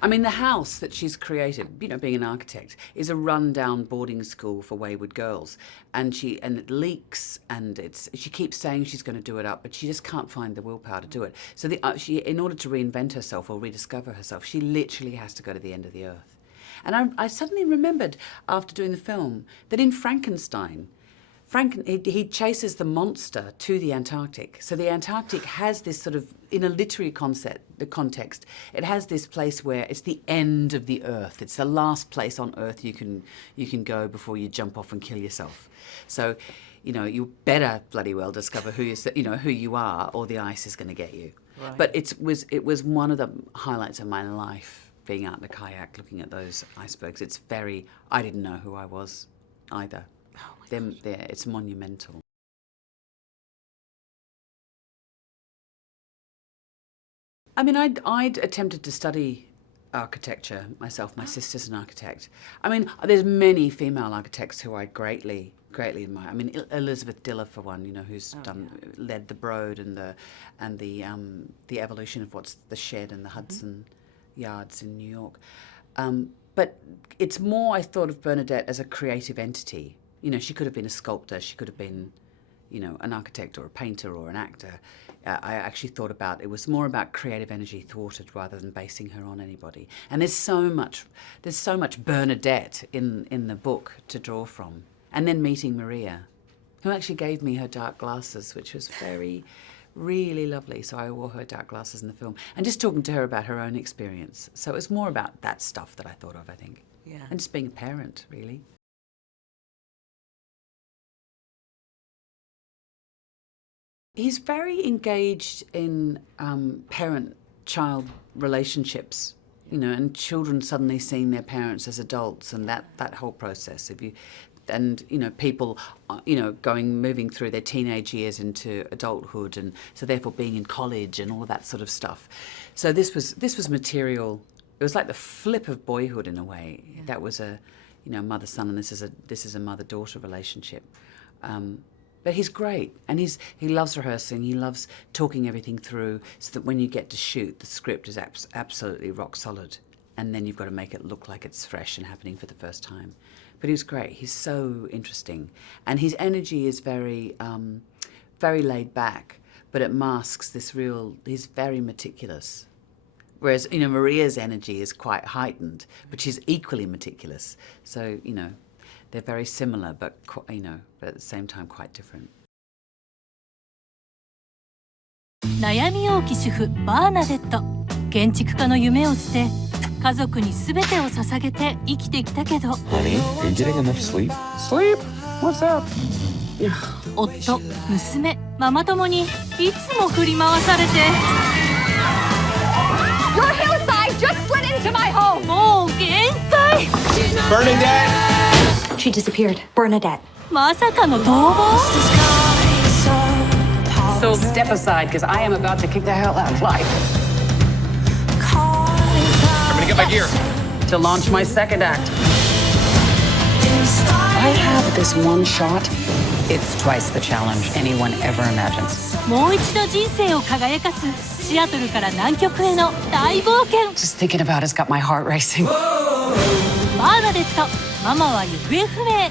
I mean, the house that she's created, you know, being an architect, is a run-down boarding school for wayward girls, and it leaks, and she keeps saying she's going to do it up, but she just can't find the willpower to do it. So in order to reinvent herself or rediscover herself, she literally has to go to the end of the earth. And I suddenly remembered after doing the film that in Frankenstein, he chases the monster to the Antarctic. So the Antarctic has this sort of, in a literary context, it has this place where it's the end of the earth. It's the last place on earth you can go before you jump off and kill yourself. So, you know, you better bloody well discover who you are, or the ice is going to get you. Right. But it was one of the highlights of my life, being out in a kayak looking at those icebergs. I didn't know who I was either. It's monumental. I mean, I'd attempted to study architecture myself. My sister's an architect. I mean, there's many female architects who I greatly admire. I mean, Elizabeth Diller, for one, you know, who's led the Broad and the evolution of what's the Shed and the Hudson Yards in New York. But it's more, I thought of Bernadette as a creative entity. You know, she could have been a sculptor, she could have been, you know, an architect or a painter or an actor. I actually thought it was more about creative energy thwarted rather than basing her on anybody. And there's so much Bernadette in the book to draw from. And then meeting Maria, who actually gave me her dark glasses, which was really lovely. So I wore her dark glasses in the film. And just talking to her about her own experience. So it was more about that stuff that I thought of, I think. Yeah. And just being a parent, really. He's very engaged in parent-child relationships, you know, and children suddenly seeing their parents as adults, and that whole process. People, you know, moving through their teenage years into adulthood, and so therefore being in college and all of that sort of stuff. So this was material. It was like the flip of boyhood in a way. Yeah. That was a, you know, mother-son, and this is a mother-daughter relationship. But he's great, and he loves rehearsing, he loves talking everything through so that when you get to shoot, the script is absolutely rock solid, and then you've got to make it look like it's fresh and happening for the first time. But he was great, he's so interesting, and his energy is very laid back, but it masks he's very meticulous. Whereas, you know, Maria's energy is quite heightened, but she's equally meticulous, so, you know, they're very similar, but at the same time quite different. 悩み多き主婦バーナデット、建築家の夢を捨て家族に全てを捧げて生きてきたけど Honey, are you getting enough sleep? Sleep? What's that? 夫、娘、ママ友にいつも振り回されて Your hillside just slid into my home! もう限界 Bernadette! She disappeared. Bernadette. まさかの逃亡 So step aside, because I am about to kick the hell out of life. I'm gonna get my gear. To launch my second act. I have this one shot. It's twice the challenge anyone ever imagines. もう一度人生を輝かすシアトルから南極への大冒険 Just thinking about it's got my heart racing. バーナデット、ママは行方不明